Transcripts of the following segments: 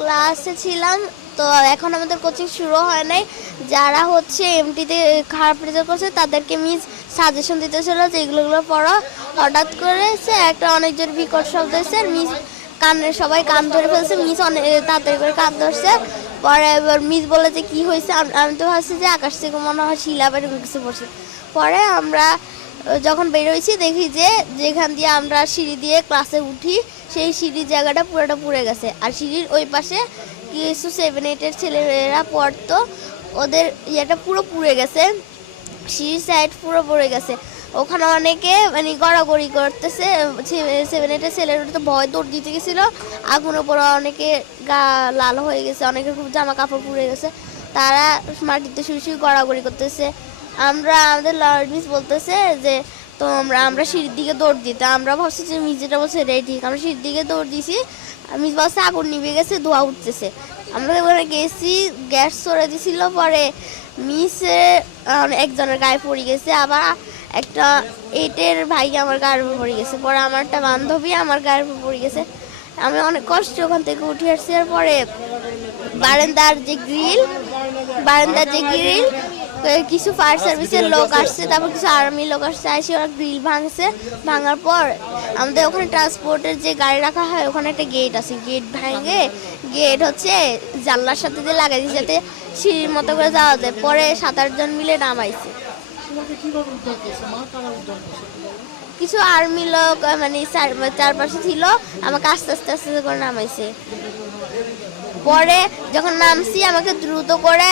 ক্লাসে ছিলাম তো এখন আমাদের কোচিং শুরু হয় নাই যারা হচ্ছে এমটিতে খারাপ রেজাল্ট করছে তাদেরকে মিস সাজেশন ছিল যে এগুলোগুলো পড়ো হঠাৎ করেছে একটা অনেক জোর বিকট শব্দ হয়েছে মিস কানের সবাই কান ধরে ফেলছে মিস অনেক তাড়াতাড়ি করে কান ধরছে পরে এবার মিস বলে যে কী হয়েছে আমি তো ভাবছি যে আকাশ থেকে মনে হয় শিলাবের এরকম কিছু পড়ছে পরে আমরা যখন বেরোইছি দেখি যে যেখান দিয়ে আমরা সিঁড়ি দিয়ে ক্লাসে উঠি সেই সিঁড়ির জায়গাটা পুরোটা পুড়ে গেছে আর সিঁড়ির ওই পাশে কিছু সেভেন এইটের ছেলেমেয়েরা পড়তো ওদের ইয়েটা পুরো পুড়ে গেছে সিঁড়ির সাইড পুরো পড়ে গেছে ওখানে অনেকে মানে গড়াগড়ি করতেছে সেভেন এইটের ছেলেরা তো ভয় দৌড় দিতে গেছিলো আগুন ওপরে অনেকে গা লাল হয়ে গেছে অনেকের খুব জামা কাপড় পুড়ে গেছে তারা মাটিতে শুয়ে শুয়ে গড়াগড়ি করতেছে আমরা আমাদের লয়ার মিস বলতেছে যে তো আমরা আমরা সিঁড়ির দিকে দৌড় দিতে আমরা ভাবছি যে মিস যেটা বলছে রেডি ঠিক আমরা সিঁড়ির দিকে দৌড় দিছি মিস বলছে আগুন নিভে গেছে ধোয়া উঠতেছে আমরা ওখানে গেছি গ্যাস সরে দিছিল পরে মিসে একজনের গায়ে পড়ে গেছে আবার একটা এইটের ভাই আমার গায়ের উপর পড়ে গেছে পরে আমার একটা বান্ধবী আমার গায়ের উপর পড়ে গেছে আমি অনেক কষ্ট ওখান থেকে উঠে আসছি পরে বারেন্দার যে গ্রিল বারেন্দার যে গ্রিল কিছু ফায়ার সার্ভিসের লোক আসছে তারপর কিছু আর্মি লোক আসছে আসে ওরা গ্রিল ভাঙছে ভাঙার পর আমাদের ওখানে ট্রান্সপোর্টের যে গাড়ি রাখা হয় ওখানে একটা গেট আছে গেট ভাঙে গেট হচ্ছে জানলার সাথে দিয়ে লাগাইছে যাতে সিঁড়ির মতো করে যাওয়া যায় পরে সাত আটজন মিলে নামাইছে কিছু আর্মি লোক মানে চারপাশে ছিল আমাকে আস্তে আস্তে আস্তে করে নামাইছে পরে যখন নামছি আমাকে দ্রুত করে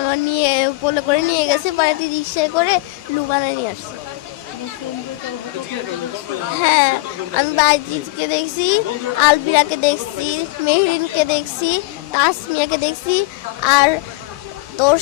আমার নিয়ে পোলে করে নিয়ে গেছে পরে তুই রিক্সায় করে লুবানা নিয়ে আসছে হ্যাঁ আমি বাইজিৎকে দেখছি আলবিরাকে দেখছি মেহরিনকে দেখছি তাসমিয়াকে দেখছি আর তোর